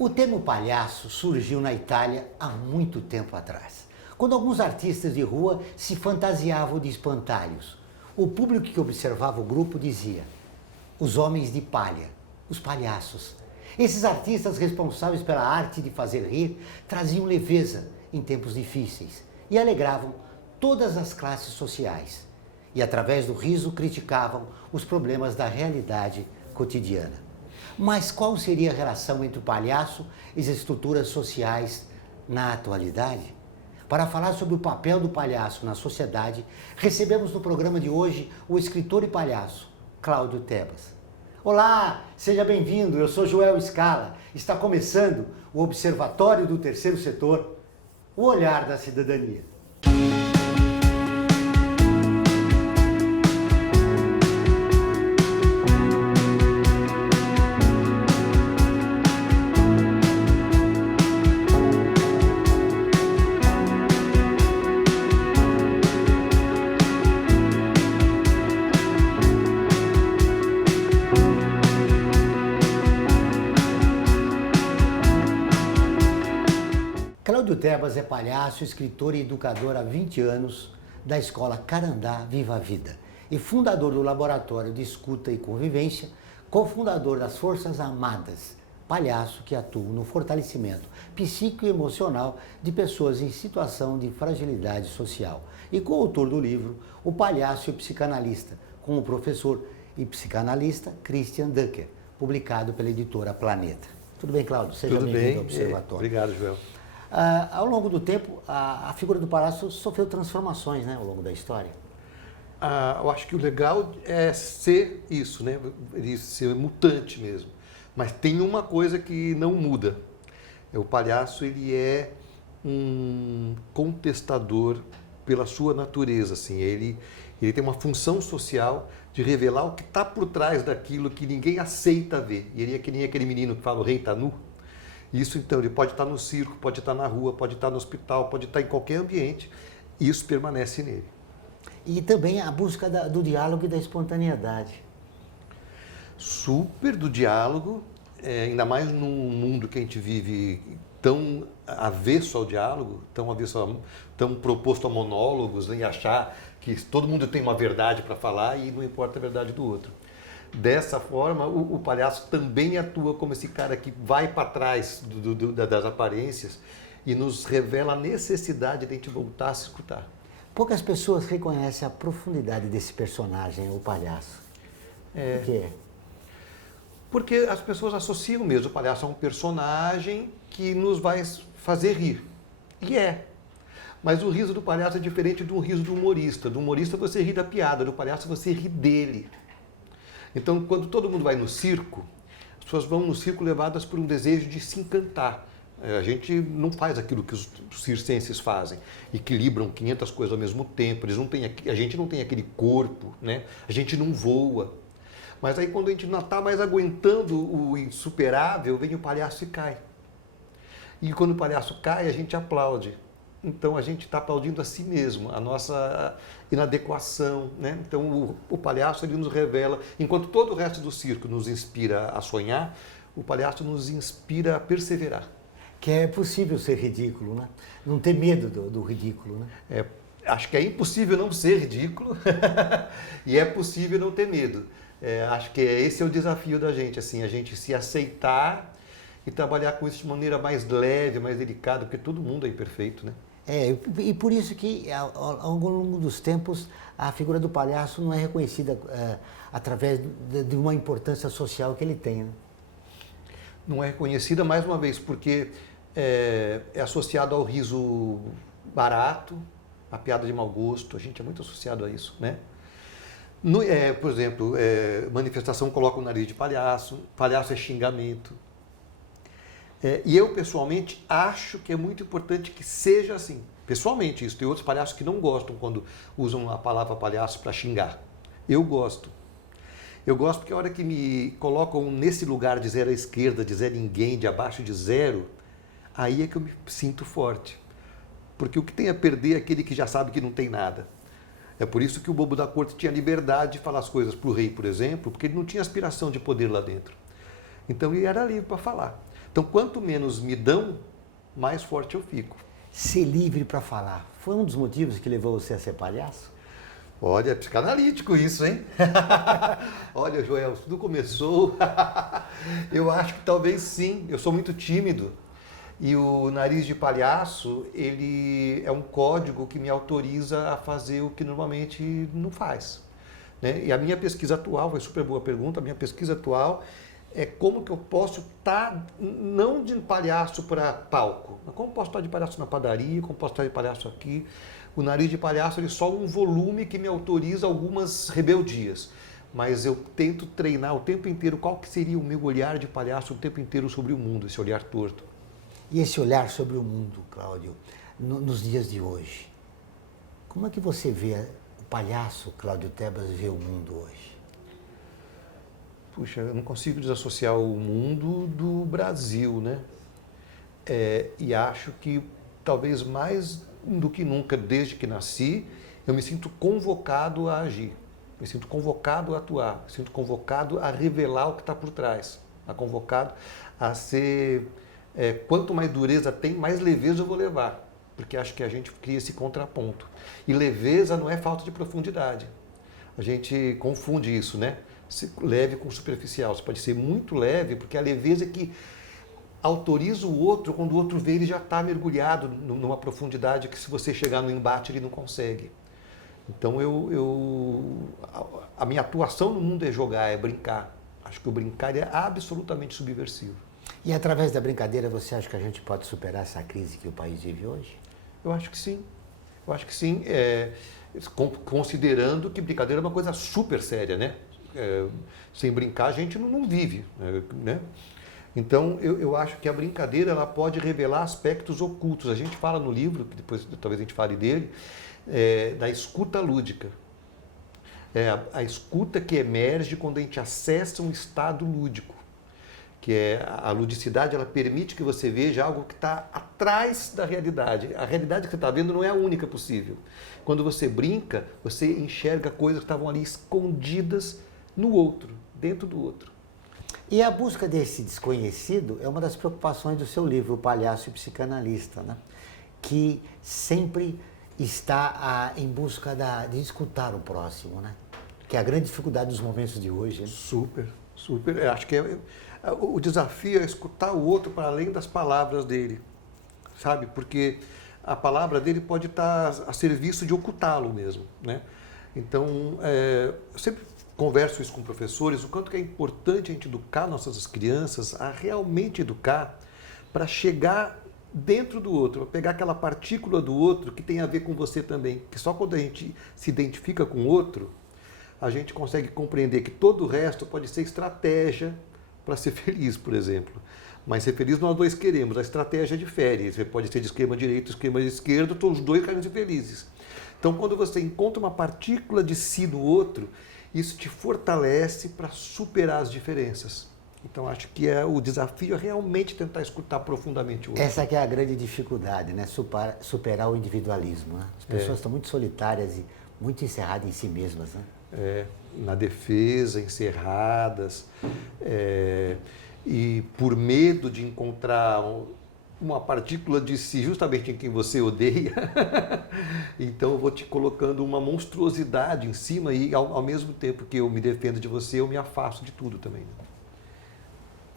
O termo palhaço surgiu na Itália há muito tempo atrás, quando alguns artistas de rua se fantasiavam de espantalhos. O público que observava o grupo dizia: os homens de palha, os palhaços. Esses artistas responsáveis pela arte de fazer rir traziam leveza em tempos difíceis e alegravam todas as classes sociais. E através do riso criticavam os problemas da realidade cotidiana. Mas qual seria a relação entre o palhaço e as estruturas sociais na atualidade? Para falar sobre o papel do palhaço na sociedade, recebemos no programa de hoje o escritor e palhaço, Cláudio Tebas. Olá, seja bem-vindo, eu sou Joel Scala. Está começando o Observatório do Terceiro Setor, o olhar da cidadania. Cláudio Tebas é palhaço, escritor e educador há 20 anos da Escola Carandá Viva a Vida e fundador do Laboratório de Escuta e Convivência, cofundador das Forças Armadas, palhaço que atua no fortalecimento psíquico e emocional de pessoas em situação de fragilidade social e coautor do livro O Palhaço e o Psicanalista, com o professor e psicanalista Christian Ducker, publicado pela editora Planeta. Tudo bem, Cláudio? Seja bem-vindo ao Observatório. Obrigado, Joel. Ao longo do tempo, a figura do palhaço sofreu transformações, né, ao longo da história. Eu acho que o legal é ser isso, né? Ele ser mutante mesmo. Mas tem uma coisa que não muda. O palhaço, ele é um contestador pela sua natureza, assim. Ele tem uma função social de revelar o que está por trás daquilo que ninguém aceita ver. E ele é que nem aquele menino que fala, o rei está nu. Isso, então, ele pode estar no circo, pode estar na rua, pode estar no hospital, pode estar em qualquer ambiente. E isso permanece nele. E também a busca do diálogo e da espontaneidade. Super do diálogo, ainda mais num mundo que a gente vive tão avesso ao diálogo, tão proposto a monólogos, né, e achar que todo mundo tem uma verdade para falar e não importa a verdade do outro. Dessa forma, o palhaço também atua como esse cara que vai para trás das aparências e nos revela a necessidade de a gente voltar a se escutar. Poucas pessoas reconhecem a profundidade desse personagem, o palhaço. Por quê? Porque as pessoas associam mesmo o palhaço a um personagem que nos vai fazer rir. E é. Mas o riso do palhaço é diferente do riso do humorista. Do humorista você ri da piada, do palhaço você ri dele. Então, quando todo mundo vai no circo, as pessoas vão no circo levadas por um desejo de se encantar. A gente não faz aquilo que os circenses fazem, equilibram 500 coisas ao mesmo tempo, a gente não tem aquele corpo, né? A gente não voa. Mas aí quando a gente não está mais aguentando o insuperável, vem o palhaço e cai. E quando o palhaço cai, a gente aplaude. Então a gente está aplaudindo a si mesmo, a nossa inadequação, né? Então o palhaço ele nos revela, enquanto todo o resto do circo nos inspira a sonhar, o palhaço nos inspira a perseverar. Que é possível ser ridículo, né? Não ter medo do ridículo, né? Acho que é impossível não ser ridículo e é possível não ter medo. Acho que esse é o desafio da gente, assim, a gente se aceitar e trabalhar com isso de maneira mais leve, mais delicada, porque todo mundo é imperfeito, né? E por isso que ao longo dos tempos a figura do palhaço não é reconhecida através de uma importância social que ele tem, né? Não é reconhecida, mais uma vez, porque é associado ao riso barato, a piada de mau gosto, a gente é muito associado a isso, né? Por exemplo, manifestação coloca o nariz de palhaço, palhaço é xingamento. E eu, pessoalmente, acho que é muito importante que seja assim. Pessoalmente, isso. Tem outros palhaços que não gostam quando usam a palavra palhaço para xingar. Eu gosto. Eu gosto porque a hora que me colocam nesse lugar de zero à esquerda, de zero ninguém, de abaixo de zero, aí é que eu me sinto forte. Porque o que tem a perder é aquele que já sabe que não tem nada. É por isso que o bobo da corte tinha liberdade de falar as coisas para o rei, por exemplo, porque ele não tinha aspiração de poder lá dentro. Então ele era livre para falar. Então, quanto menos me dão, mais forte eu fico. Ser livre para falar foi um dos motivos que levou você a ser palhaço? Olha, é psicanalítico isso, hein? Olha, Joel, tudo começou. Eu acho que talvez sim. Eu sou muito tímido. E o nariz de palhaço, ele é um código que me autoriza a fazer o que normalmente não faz. Né? E a minha pesquisa atual, foi super boa pergunta, a minha pesquisa atual é como que eu posso estar, não de palhaço para palco, mas como posso estar de palhaço na padaria, como posso estar de palhaço aqui. O nariz de palhaço ele é só um volume que me autoriza algumas rebeldias. Mas eu tento treinar o tempo inteiro qual que seria o meu olhar de palhaço o tempo inteiro sobre o mundo, esse olhar torto. E esse olhar sobre o mundo, Cláudio, nos dias de hoje, como é que você vê o palhaço Cláudio Tebas vê o mundo hoje? Puxa, eu não consigo desassociar o mundo do Brasil, né? E acho que talvez mais do que nunca, desde que nasci, eu me sinto convocado a agir, me sinto convocado a atuar, me sinto convocado a revelar o que está por trás, convocado a ser... quanto mais dureza tem, mais leveza eu vou levar, porque acho que a gente cria esse contraponto. E leveza não é falta de profundidade. A gente confunde isso, né? Leve com superficial. Você pode ser muito leve, porque a leveza é que autoriza o outro, quando o outro vê, ele já está mergulhado numa profundidade que se você chegar no embate, ele não consegue. Então, a minha atuação no mundo é jogar, é brincar. Acho que o brincar é absolutamente subversivo. E através da brincadeira, você acha que a gente pode superar essa crise que o país vive hoje? Eu acho que sim. Eu acho que sim, considerando que brincadeira é uma coisa super séria, né? Sem brincar, a gente não vive, né? Então, eu acho que a brincadeira ela pode revelar aspectos ocultos. A gente fala no livro, que depois talvez a gente fale dele, da escuta lúdica. A escuta que emerge quando a gente acessa um estado lúdico. Que é a ludicidade, ela permite que você veja algo que está atrás da realidade. A realidade que você está vendo não é a única possível. Quando você brinca, você enxerga coisas que estavam ali escondidas no outro, dentro do outro. E a busca desse desconhecido é uma das preocupações do seu livro, O Palhaço e Psicanalista, né? Que sempre está em busca de escutar o próximo, né? Que é a grande dificuldade dos momentos de hoje. Né? Super. Acho que o desafio é escutar o outro para além das palavras dele, sabe? Porque a palavra dele pode estar a serviço de ocultá-lo mesmo, né? Então, eu sempre converso isso com professores, o quanto que é importante a gente educar nossas crianças a realmente educar para chegar dentro do outro, pegar aquela partícula do outro que tem a ver com você também, que só quando a gente se identifica com o outro, a gente consegue compreender que todo o resto pode ser estratégia para ser feliz, por exemplo. Mas ser feliz nós dois queremos, a estratégia difere. Você pode ser de esquema direito, esquema esquerdo, todos os dois querem ser felizes. Então, quando você encontra uma partícula de si no outro, isso te fortalece para superar as diferenças. Então, acho que o desafio é realmente tentar escutar profundamente o outro. Essa que é a grande dificuldade, né? Superar o individualismo. Né? As pessoas estão muito solitárias e muito encerradas em si mesmas. Né? Na defesa, encerradas, e por medo de encontrar uma partícula de si justamente em quem você odeia, então eu vou te colocando uma monstruosidade em cima e ao mesmo tempo que eu me defendo de você, eu me afasto de tudo também. Né?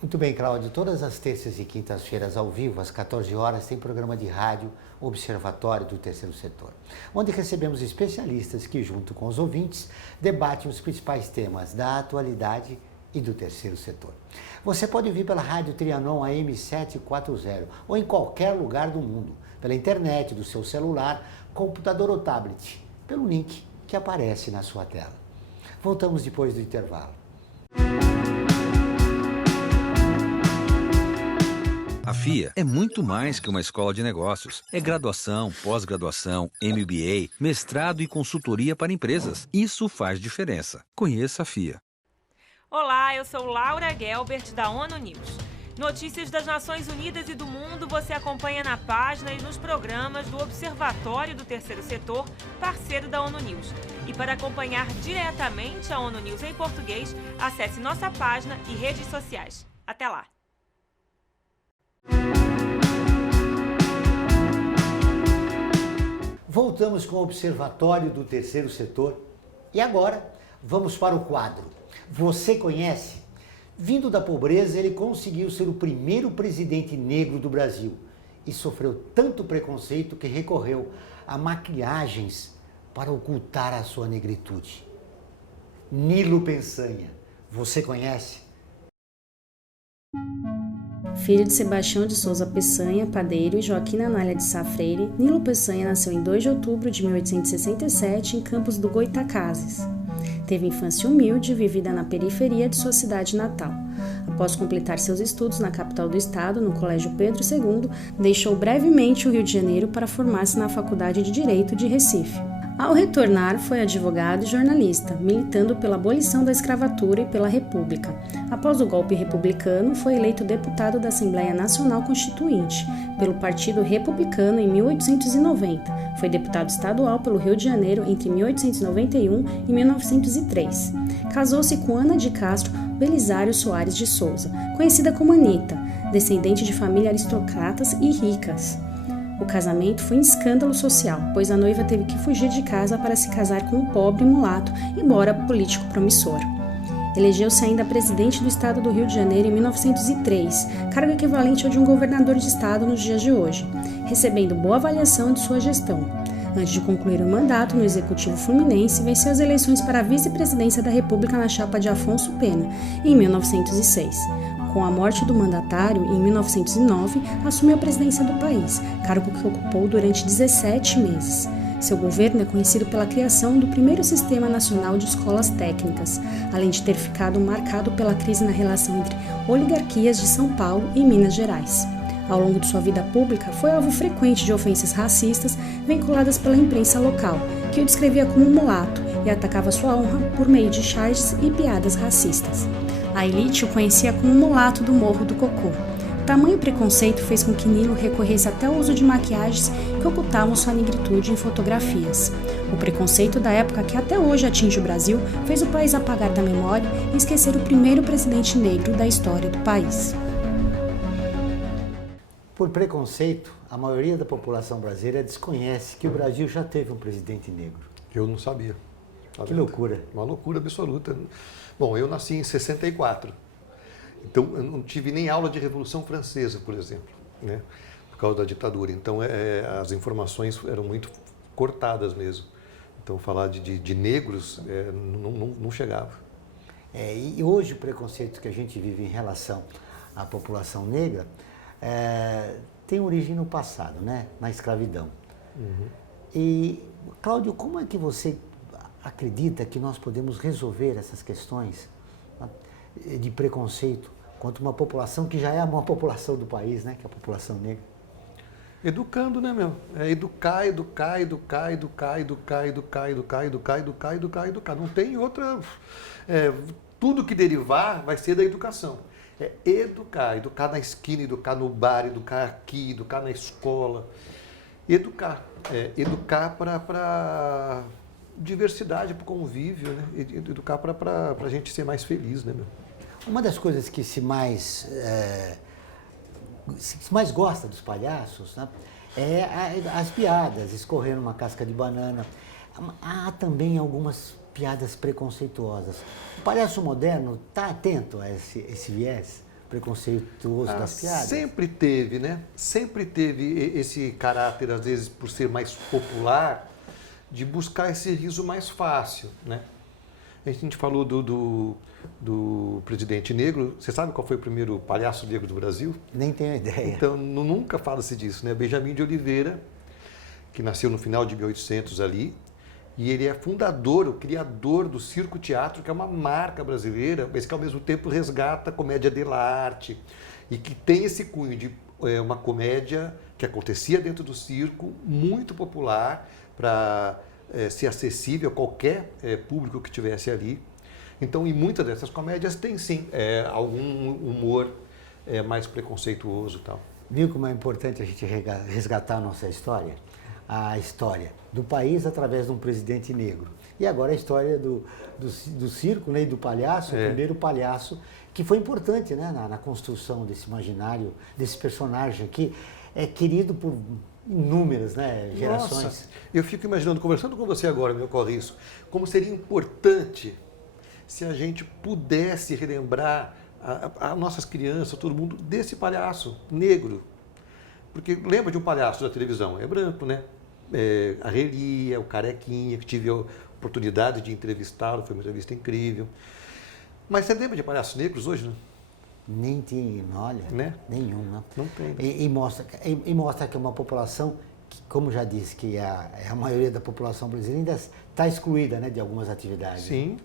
Muito bem, Cláudio. Todas as terças e quintas-feiras, ao vivo, às 14 horas, tem programa de rádio Observatório do Terceiro Setor, onde recebemos especialistas que, junto com os ouvintes, debatem os principais temas da atualidade e do terceiro setor. Você pode ouvir pela Rádio Trianon AM 740 ou em qualquer lugar do mundo, pela internet, do seu celular, computador ou tablet, pelo link que aparece na sua tela. Voltamos depois do intervalo. A FIA é muito mais que uma escola de negócios. É graduação, pós-graduação, MBA, mestrado e consultoria para empresas. Isso faz diferença. Conheça a FIA. Olá, eu sou Laura Gelbert, da ONU News. Notícias das Nações Unidas e do mundo você acompanha na página e nos programas do Observatório do Terceiro Setor, parceiro da ONU News. E para acompanhar diretamente a ONU News em português, acesse nossa página e redes sociais. Até lá! voltamos com o Observatório do Terceiro Setor. E agora, vamos para o quadro. Você conhece? Vindo da pobreza, ele conseguiu ser o primeiro presidente negro do Brasil e sofreu tanto preconceito que recorreu a maquiagens para ocultar a sua negritude. Nilo Peçanha. Você conhece? Filho de Sebastião de Souza Peçanha, padeiro, e Joaquina Anália de Sá Freire, Nilo Peçanha nasceu em 2 de outubro de 1867 em Campos do Goitacazes. Teve infância humilde, vivida na periferia de sua cidade natal. Após completar seus estudos na capital do estado, no Colégio Pedro II, deixou brevemente o Rio de Janeiro para formar-se na Faculdade de Direito de Recife. Ao retornar, foi advogado e jornalista, militando pela abolição da escravatura e pela República. Após o golpe republicano, foi eleito deputado da Assembleia Nacional Constituinte, pelo Partido Republicano em 1890. Foi deputado estadual pelo Rio de Janeiro entre 1891 e 1903. Casou-se com Ana de Castro Belisário Soares de Souza, conhecida como Anita, descendente de família aristocratas e ricas. O casamento foi um escândalo social, pois a noiva teve que fugir de casa para se casar com um pobre mulato, embora político promissor. Elegeu-se ainda presidente do estado do Rio de Janeiro em 1903, cargo equivalente ao de um governador de estado nos dias de hoje, recebendo boa avaliação de sua gestão. Antes de concluir o mandato no Executivo Fluminense, venceu as eleições para a vice-presidência da República na chapa de Afonso Pena, em 1906. Com a morte do mandatário, em 1909, assumiu a presidência do país, cargo que ocupou durante 17 meses. Seu governo é conhecido pela criação do primeiro Sistema Nacional de Escolas Técnicas, além de ter ficado marcado pela crise na relação entre oligarquias de São Paulo e Minas Gerais. Ao longo de sua vida pública, foi alvo frequente de ofensas racistas veiculadas pela imprensa local, que o descrevia como mulato e atacava sua honra por meio de charges e piadas racistas. A elite o conhecia como mulato do Morro do Cocô. Tamanho preconceito fez com que Nilo recorresse até ao uso de maquiagens que ocultavam sua negritude em fotografias. O preconceito da época, que até hoje atinge o Brasil, fez o país apagar da memória e esquecer o primeiro presidente negro da história do país. Por preconceito, a maioria da população brasileira desconhece que o Brasil já teve um presidente negro. Eu não sabia. Que loucura. Uma loucura absoluta. Bom, eu nasci em 64, então eu não tive nem aula de Revolução Francesa, por exemplo, né, por causa da ditadura. Então as informações eram muito cortadas mesmo. Então falar de negros não chegava. E hoje o preconceito que a gente vive em relação à população negra tem origem no passado, né, na escravidão. Uhum. E, Cláudio, como é que você acredita que nós podemos resolver essas questões de preconceito contra uma população que já é a maior população do país, né, que é a população negra? Educando, né, meu? É educar. Não tem outra... tudo que derivar vai ser da educação. É educar na esquina, educar no bar, educar aqui, educar na escola. Educar para diversidade, para o convívio, né? Educar para a gente ser mais feliz, né, meu? Uma das coisas que se mais gosta dos palhaços, né, é as piadas, escorrer numa casca de banana. Há também algumas piadas preconceituosas. O palhaço moderno está atento a esse viés preconceituoso das piadas? Sempre teve, né? Sempre teve esse caráter, às vezes, por ser mais popular, de buscar esse riso mais fácil, né? A gente falou do presidente negro. Você sabe qual foi o primeiro palhaço negro do Brasil? Nem tenho ideia. Então, nunca fala-se disso, né? Benjamin de Oliveira, que nasceu no final de 1800 ali, e ele é fundador, o criador do Circo Teatro, que é uma marca brasileira, mas que ao mesmo tempo resgata a comédia dell'arte, e que tem esse cunho de uma comédia que acontecia dentro do circo, muito popular, para ser acessível a qualquer público que estivesse ali. Então, em muitas dessas comédias tem sim algum humor mais preconceituoso e tal. Viu como é importante a gente resgatar a nossa história? A história do país através de um presidente negro. E agora a história do circo, né, e do palhaço, o primeiro palhaço, que foi importante, né, na construção desse imaginário, desse personagem que é querido por inúmeras, né, gerações. Nossa, eu fico imaginando, conversando com você agora, me ocorre isso, como seria importante se a gente pudesse relembrar a nossas crianças, todo mundo, desse palhaço negro. Porque lembra de um palhaço da televisão? É branco, né? A Relia, o Carequinha, que tive a oportunidade de entrevistá-lo, foi uma entrevista incrível. Mas você lembra de palhaços negros hoje, né? Nem tem, olha, né? Nenhum, né? Não tem. Né? E mostra que é uma população que, como já disse, que a maioria da população brasileira ainda está excluída, né, de algumas atividades. Sim.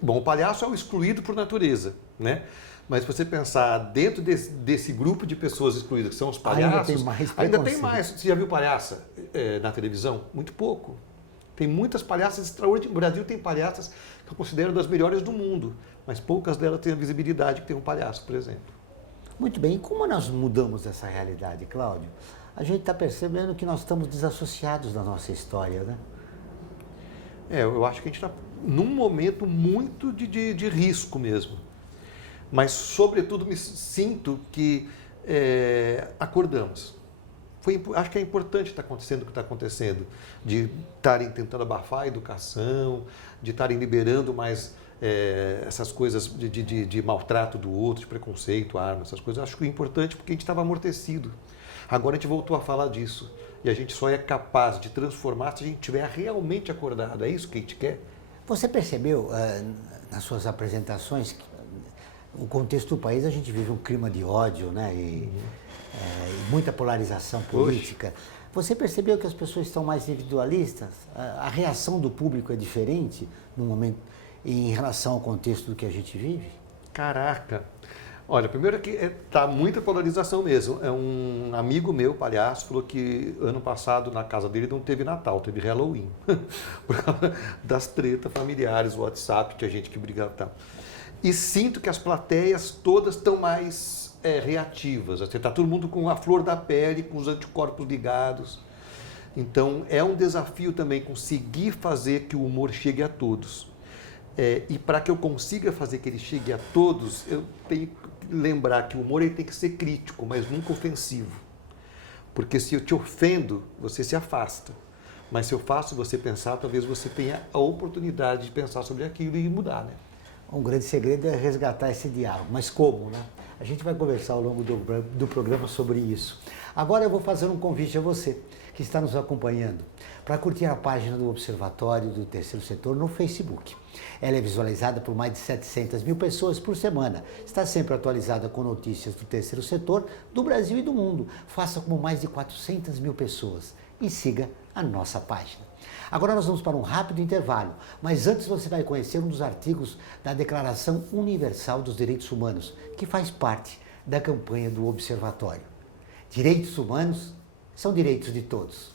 Bom, o palhaço é o excluído por natureza, né? Mas se você pensar dentro desse grupo de pessoas excluídas, que são os palhaços, ainda tem mais. Você já viu palhaça na televisão? Muito pouco. Tem muitas palhaças extraordinárias. O Brasil tem palhaças que eu considero das melhores do mundo, mas poucas delas têm a visibilidade que tem um palhaço, por exemplo. Muito bem. E como nós mudamos essa realidade, Cláudio? A gente está percebendo que nós estamos desassociados da nossa história, né? Eu acho que a gente está num momento muito de risco mesmo. Mas, sobretudo, me sinto que acordamos. Acho que é importante estar acontecendo o que está acontecendo, de estarem tentando abafar a educação, de estarem liberando mais essas coisas de maltrato do outro, de preconceito, arma, essas coisas. Acho que é importante porque a gente estava amortecido. Agora a gente voltou a falar disso. E a gente só é capaz de transformar se a gente estiver realmente acordado. É isso que a gente quer? Você percebeu nas suas apresentações que no contexto do país a gente vive um clima de ódio, né? E muita polarização política. Oxe. Você percebeu que as pessoas estão mais individualistas? A reação do público é diferente no momento em relação ao contexto do que a gente vive? Caraca! Olha, primeiro que está muita polarização mesmo. Um amigo meu, palhaço, falou que ano passado na casa dele não teve Natal, teve Halloween. Por causa das tretas familiares, o WhatsApp, tinha gente que brigava e tal. E sinto que as plateias todas estão mais reativas. Está todo mundo com a flor da pele, com os anticorpos ligados. Então, é um desafio também conseguir fazer que o humor chegue a todos. E para que eu consiga fazer que ele chegue a todos, eu tenho que lembrar que o humor ele tem que ser crítico, mas nunca ofensivo. Porque se eu te ofendo, você se afasta. Mas se eu faço você pensar, talvez você tenha a oportunidade de pensar sobre aquilo e mudar, né? Um grande segredo é resgatar esse diálogo. Mas como, né? A gente vai conversar ao longo do programa sobre isso. Agora eu vou fazer um convite a você que está nos acompanhando para curtir a página do Observatório do Terceiro Setor no Facebook. Ela é visualizada por mais de 700 mil pessoas por semana. Está sempre atualizada com notícias do terceiro setor, do Brasil e do mundo. Faça como mais de 400 mil pessoas e siga a nossa página. Agora nós vamos para um rápido intervalo, mas antes você vai conhecer um dos artigos da Declaração Universal dos Direitos Humanos, que faz parte da campanha do Observatório. Direitos humanos são direitos de todos.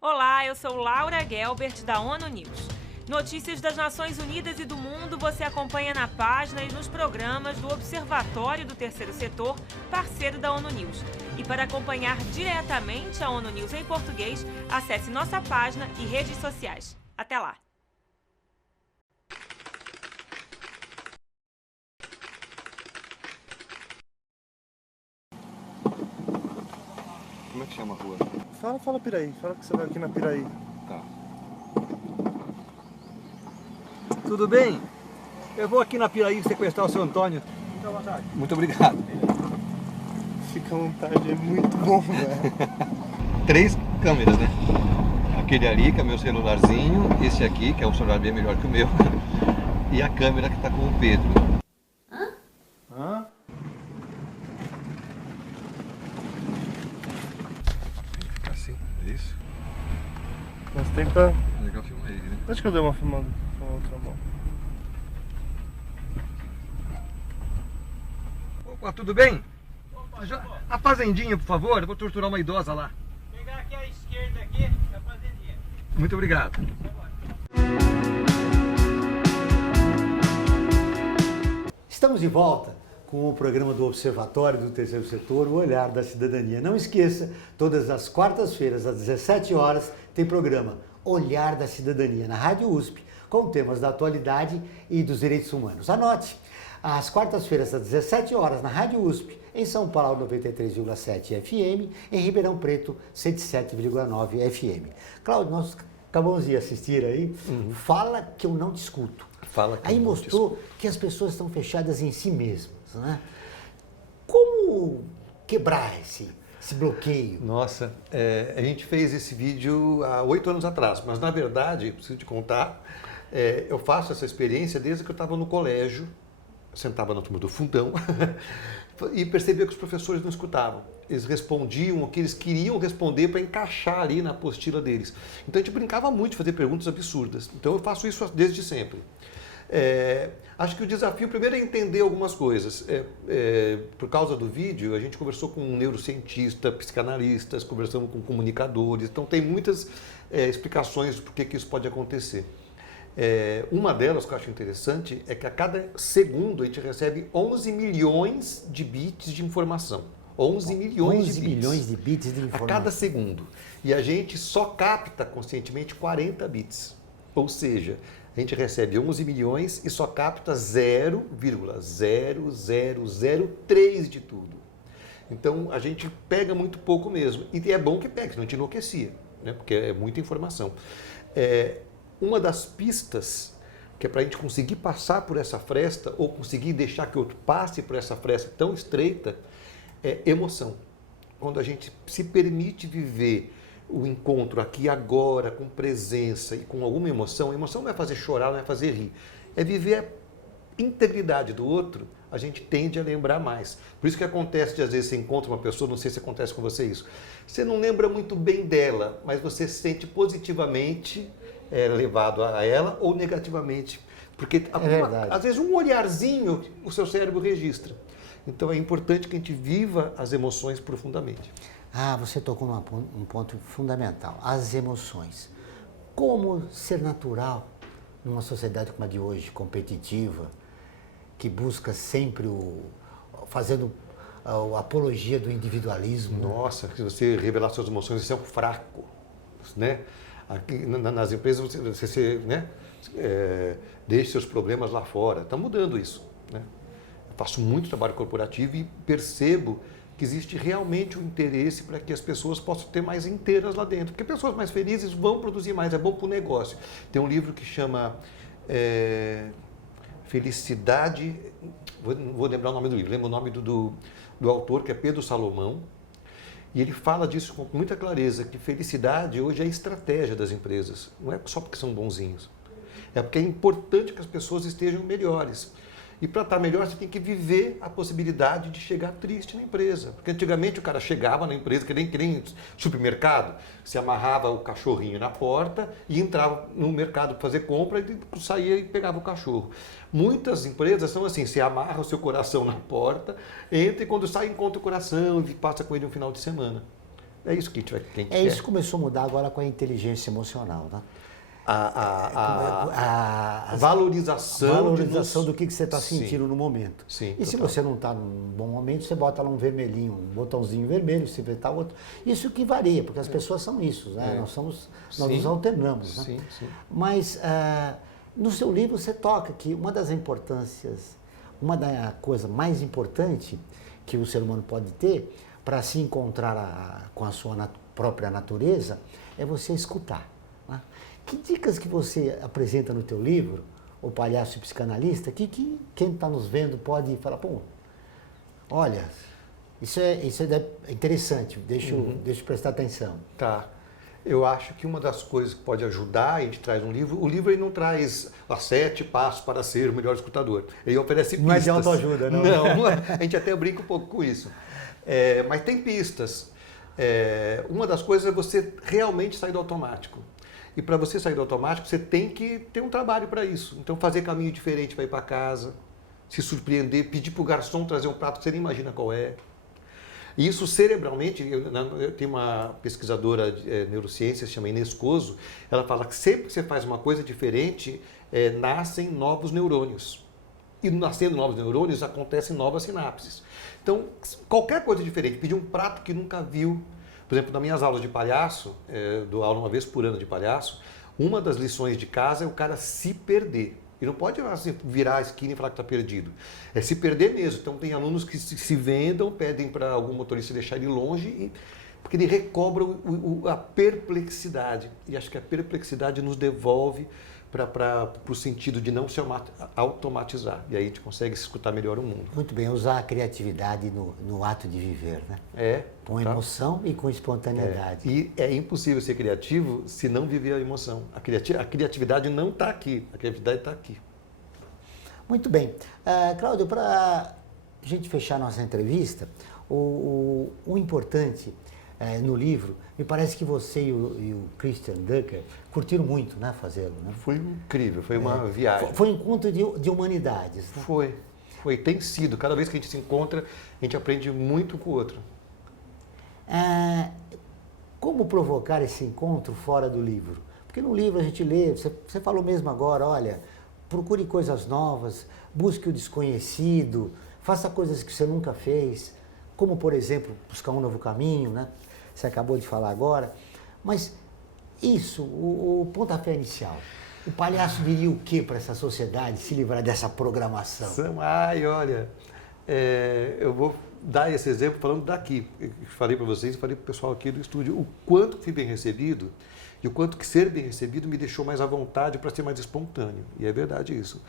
Olá, eu sou Laura Gelbert, da ONU News. Notícias das Nações Unidas e do mundo você acompanha na página e nos programas do Observatório do Terceiro Setor, parceiro da ONU News. E para acompanhar diretamente a ONU News em português, acesse nossa página e redes sociais. Até lá! Como é que chama a rua? Fala Piraí, fala que você vai aqui na Piraí. Tá. Tudo bem? Eu vou aqui na Piraí sequestrar o seu Antônio. Fica à vontade. Muito obrigado. Fica à vontade, é muito bom, velho. 3 câmeras, né? Aquele ali, que é meu celularzinho, esse aqui, que é um celular bem melhor que o meu, e a câmera que tá com o Pedro. Hã? Assim, é isso? Mas tem pra... É legal filmar ele, né? Acho que eu dei uma filmada com a outra mão. Opa, tudo bem? A fazendinha, por favor, eu vou torturar uma idosa lá. Vou pegar aqui à esquerda aqui, a fazendinha. Muito obrigado. Estamos de volta com o programa do Observatório do Terceiro Setor, o Olhar da Cidadania. Não esqueça, todas as quartas-feiras, às 17 horas, tem programa Olhar da Cidadania na Rádio USP, com temas da atualidade e dos direitos humanos. Anote, às quartas-feiras, às 17 horas, na Rádio USP, em São Paulo, 93,7 FM, em Ribeirão Preto, 107,9 FM. Cláudio, nós acabamos de assistir aí, Fala que eu não discuto. Fala que aí eu não mostrou discuto. que as pessoas estão fechadas em si mesmas, né? Como quebrar esse bloqueio? Nossa, a gente fez esse vídeo há 8 anos atrás, mas na verdade, preciso te contar, eu faço essa experiência desde que eu estava no colégio, sentava na turma do fundão e percebia que os professores não escutavam. Eles respondiam o que eles queriam responder para encaixar ali na apostila deles. Então a gente brincava muito de fazer perguntas absurdas. Então eu faço isso desde sempre. Acho que o desafio primeiro é entender algumas coisas. Por causa do vídeo, a gente conversou com um neurocientista, psicanalistas, conversamos com comunicadores. Então tem muitas explicações por que isso pode acontecer. Uma delas que eu acho interessante é que a cada segundo a gente recebe 11 milhões de bits de informação. 11 milhões de bits. 11 milhões de bits de informação. A cada segundo. E a gente só capta conscientemente 40 bits. Ou seja, a gente recebe 11 milhões e só capta 0,0003 de tudo. Então a gente pega muito pouco mesmo. E é bom que pegue, senão a gente enlouquecia, né? Porque é muita informação. Uma das pistas que é para a gente conseguir passar por essa fresta ou conseguir deixar que o outro passe por essa fresta tão estreita é emoção. Quando a gente se permite viver o encontro aqui e agora, com presença e com alguma emoção, a emoção não é fazer chorar, não é fazer rir, é viver a integridade do outro, a gente tende a lembrar mais. Por isso que acontece de às vezes você encontra uma pessoa, não sei se acontece com você isso, você não lembra muito bem dela, mas você se sente positivamente levado a ela ou negativamente. Porque às vezes um olharzinho o seu cérebro registra. Então é importante que a gente viva as emoções profundamente. Você tocou num ponto fundamental, as emoções. Como ser natural numa sociedade como a de hoje, competitiva, que busca sempre fazendo a apologia do individualismo? Nossa, se você revelar suas emoções, você é um fraco, né? Aqui, nas empresas você deixa seus problemas lá fora. Está mudando isso, né? Eu faço muito trabalho corporativo e percebo que existe realmente um interesse para que as pessoas possam ter mais inteiras lá dentro. Porque pessoas mais felizes vão produzir mais, é bom para o negócio. Tem um livro que chama Felicidade, vou lembrar o nome do livro, lembro o nome do autor, que é Pedro Salomão. E ele fala disso com muita clareza, que felicidade hoje é a estratégia das empresas. Não é só porque são bonzinhos. É porque é importante que as pessoas estejam melhores. E para estar melhor, você tem que viver a possibilidade de chegar triste na empresa. Porque antigamente o cara chegava na empresa, que nem supermercado, se amarrava o cachorrinho na porta e entrava no mercado para fazer compra e saía e pegava o cachorro. Muitas empresas são assim, você amarra o seu coração na porta, entra e quando sai encontra o coração e passa com ele um final de semana. É isso que a gente quer. Isso começou a mudar agora com a inteligência emocional, né? A valorização do que você está sentindo no momento. Sim, e se você não está num bom momento, você bota lá um vermelhinho, um botãozinho vermelho, você vê tal outro. Isso que varia, porque as pessoas são isso, né? Nós nos alternamos. Né? Sim. Mas no seu livro você toca que uma das importâncias, uma da coisa mais importante que o ser humano pode ter para se encontrar com a sua própria natureza é você escutar. Né? Que dicas que você apresenta no teu livro, O Palhaço Psicanalista, que quem está nos vendo pode falar, pô, olha, isso é interessante, deixa eu prestar atenção. Tá. Eu acho que uma das coisas que pode ajudar, a gente traz um livro, o livro ele não traz 7 passos para ser o melhor escutador. Ele oferece pistas. Não é de autoajuda, não? Não, a gente até brinca um pouco com isso. Mas tem pistas. Uma das coisas é você realmente sair do automático. E para você sair do automático, você tem que ter um trabalho para isso. Então, fazer caminho diferente para ir para casa, se surpreender, pedir para o garçom trazer um prato que você nem imagina qual é. E isso cerebralmente, eu tenho uma pesquisadora de neurociência, se chama Inês Coso, ela fala que sempre que você faz uma coisa diferente, nascem novos neurônios. E nascendo novos neurônios, acontecem novas sinapses. Então, qualquer coisa diferente, pedir um prato que nunca viu. Por exemplo, nas minhas aulas de palhaço, dou aula uma vez por ano de palhaço, uma das lições de casa é o cara se perder. E não pode assim, virar a esquina e falar que está perdido. É se perder mesmo. Então tem alunos que se vendam, pedem para algum motorista deixar ele longe, porque ele recobra a perplexidade. E acho que a perplexidade nos devolve para o sentido de não se automatizar. E aí a gente consegue escutar melhor o mundo. Muito bem, usar a criatividade no ato de viver, né? Com emoção e com espontaneidade. E é impossível ser criativo se não viver a emoção. A criatividade não está aqui, a criatividade está aqui. Muito bem. Cláudio, para a gente fechar nossa entrevista, o importante no livro, me parece que você e o Christian Ducker curtiram muito, né, fazê-lo, né? Foi incrível, foi uma viagem. Foi um encontro de humanidades, né? Foi, tem sido. Cada vez que a gente se encontra, a gente aprende muito com o outro. Como provocar esse encontro fora do livro? Porque no livro a gente lê, você falou mesmo agora, olha, procure coisas novas, busque o desconhecido, faça coisas que você nunca fez, como, por exemplo, buscar um novo caminho, né? Você acabou de falar agora. Mas isso, o pontapé inicial, o palhaço diria o que para essa sociedade se livrar dessa programação? Olha, eu vou dar esse exemplo falando daqui. Eu falei para vocês e falei para o pessoal aqui do estúdio o quanto fui bem recebido e o quanto que ser bem recebido me deixou mais à vontade para ser mais espontâneo. E é verdade isso.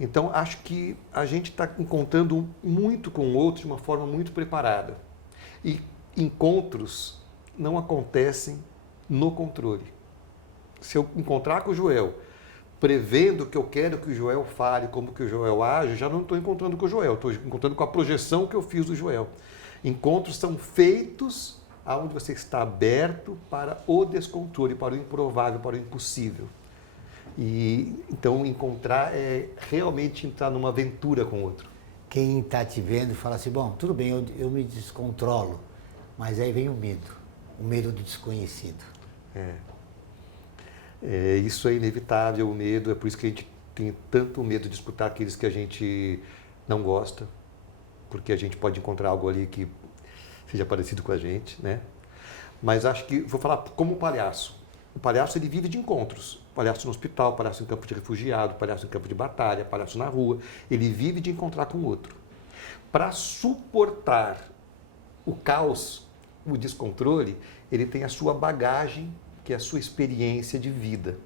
Então, acho que a gente está encontrando muito com o outro de uma forma muito preparada. E encontros não acontecem no controle. Se eu encontrar com o Joel, prevendo que eu quero que o Joel fale, como que o Joel age, já não estou encontrando com o Joel, estou encontrando com a projeção que eu fiz do Joel. Encontros são feitos onde você está aberto para o descontrole, para o improvável, para o impossível. E então encontrar é realmente entrar numa aventura com o outro. Quem está te vendo fala assim, bom, tudo bem, eu me descontrolo, mas aí vem o medo do desconhecido. Isso é inevitável, o medo, é por isso que a gente tem tanto medo de escutar aqueles que a gente não gosta, porque a gente pode encontrar algo ali que seja parecido com a gente, né? Mas acho que, vou falar como palhaço. O palhaço, ele vive de encontros. Palhaço no hospital, palhaço em campo de refugiado, palhaço em campo de batalha, palhaço na rua. Ele vive de encontrar com o outro. Para suportar o caos, o descontrole, ele tem a sua bagagem, que é a sua experiência de vida.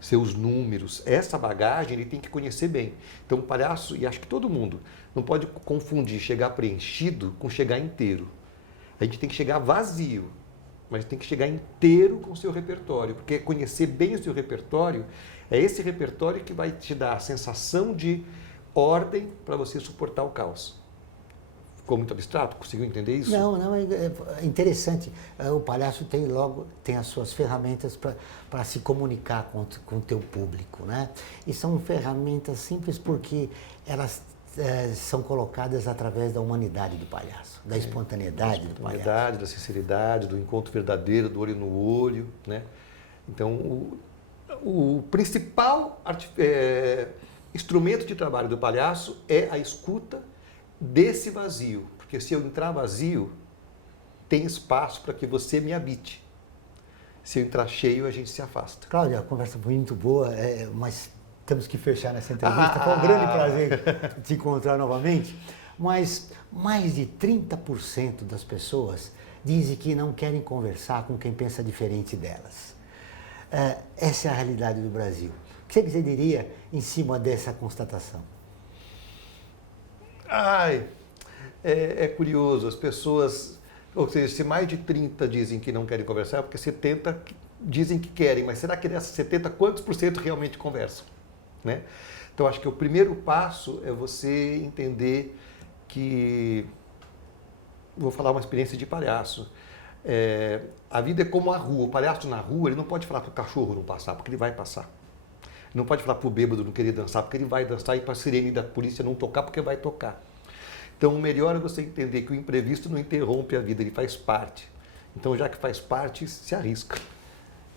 Seus números, essa bagagem ele tem que conhecer bem. Então o palhaço, e acho que todo mundo, não pode confundir chegar preenchido com chegar inteiro. A gente tem que chegar vazio, mas tem que chegar inteiro com o seu repertório, porque conhecer bem o seu repertório, é esse repertório que vai te dar a sensação de ordem para você suportar o caos. Ficou muito abstrato? Conseguiu entender isso? Não, é interessante. O palhaço tem as suas ferramentas para se comunicar com o teu público, né? E são ferramentas simples porque elas são colocadas através da humanidade do palhaço, da espontaneidade do palhaço. Da espontaneidade, da sinceridade, do encontro verdadeiro, do olho no olho, né? Então, o principal instrumento de trabalho do palhaço é a escuta desse vazio, porque se eu entrar vazio, tem espaço para que você me habite. Se eu entrar cheio, a gente se afasta. Cláudia, a conversa foi muito boa, mas temos que fechar nessa entrevista. Foi um grande prazer te encontrar novamente. Mas mais de 30% das pessoas dizem que não querem conversar com quem pensa diferente delas. Essa é a realidade do Brasil. O que você diria em cima dessa constatação? É curioso, as pessoas, ou seja, se mais de 30 dizem que não querem conversar, é porque 70 dizem que querem, mas será que dessas 70, quantos por cento realmente conversam? Né? Então, acho que o primeiro passo é você entender que, vou falar uma experiência de palhaço, a vida é como a rua, o palhaço na rua, ele não pode falar para o cachorro não passar, porque ele vai passar. Não pode falar pro bêbado não querer dançar, porque ele vai dançar, e para a sirene da polícia não tocar, porque vai tocar. Então, o melhor é você entender que o imprevisto não interrompe a vida, ele faz parte. Então, já que faz parte, se arrisca.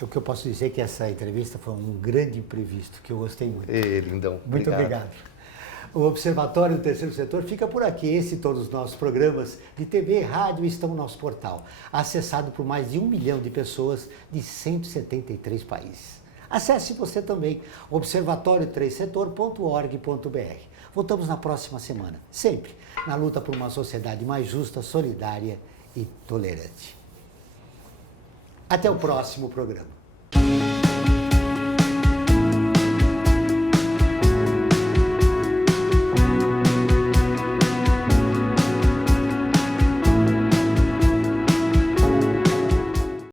O que eu posso dizer é que essa entrevista foi um grande imprevisto, que eu gostei muito. Lindão. Muito obrigado. O Observatório do Terceiro Setor fica por aqui. Esse e todos os nossos programas de TV e rádio estão no nosso portal, acessado por mais de 1 milhão de pessoas de 173 países. Acesse você também, observatório3setor.org.br. Voltamos na próxima semana, sempre na luta por uma sociedade mais justa, solidária e tolerante. Até o próximo programa.